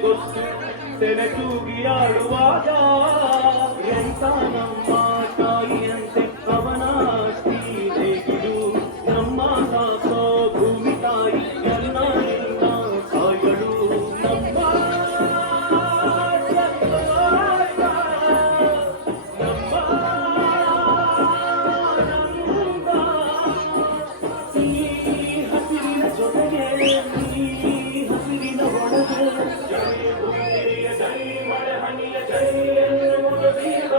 తెగొచ్చు తెరచూగి ఆడువాడా ఎంత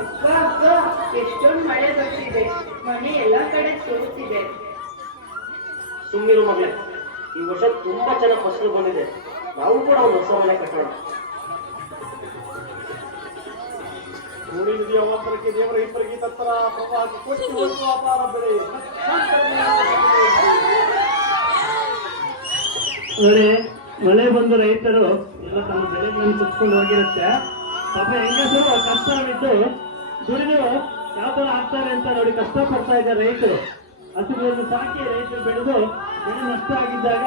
ಅಪ್ಪ ಅಪ್ಪ ಎಷ್ಟೊಂದು ಮಳೆ ಬರ್ತಿದೆ ಮನೆ ಎಲ್ಲಾ ಕಡೆ ಸೋರುತ್ತಿದೆ ಸುಮ್ಮಿರು ಮಗಳೇ ಈ ವರ್ಷ ತುಂಬಾ ಚೆನ್ನಾಗಿ ಫಸಲು ಬಂದಿದೆ ನಾವು ಕೂಡ ಒಂದು ಮನೆ ಕಟ್ಟೋಣ ಒಬ್ಬರಿಗೆ ದೇವರ ಇಬ್ಬರಿಗೆ ತತ್ತರ ಪ್ರವಾಹ ಕೊಟ್ಟು ಬೆಳೆ ಮಳೆ ಮಳೆ ಬಂದು ರೈತರು ಎಲ್ಲ ತಮ್ಮ ಬೆಳೆಗಳನ್ನು ಸುತ್ತಕೊಂಡು ಹೋಗಿರುತ್ತೆ. ಪಾಪ ಹೆಂಗಸರು ಕಷ್ಟ ಬಿದ್ದು ದುಡಿದು ಯಾವ ತರ ಆಗ್ತಾರೆ ಅಂತ ನೋಡಿ ಕಷ್ಟ ಪಡ್ತಾ ಇದ್ದಾರೆ ರೈತರು. ಹಸುಗಳನ್ನು ಸಾಕಿ ರೈತರು ಬೆಳೆದು ಬೆಳೆ ನಷ್ಟ ಆಗಿದ್ದಾಗ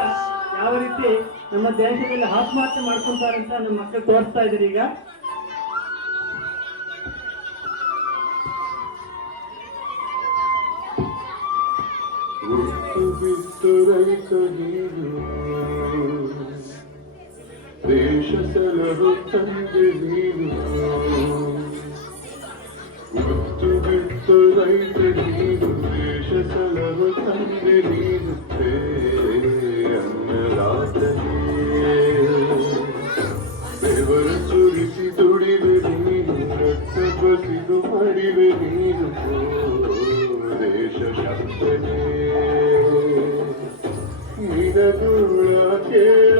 ಯಾವ ರೀತಿ ನಮ್ಮ ದೇಶದಲ್ಲಿ ಆತ್ಮಹತ್ಯೆ ಮಾಡ್ಕೊಂತಾರೆ ಅಂತ ನಮ್ಮ ಮಕ್ಕಳು ತೋರಿಸ್ತಾ ಇದ್ದೀರಿ ಈಗ. ದೇಶ ಸಲಹು ತಂದೆ ನೀನು ಬಿಟ್ಟು ರೈತ ಮಡಿವೆ ನೀನು ದೇಶ ಶಕ್ತನೇ ನಿನಗುಳ ಕೇಳ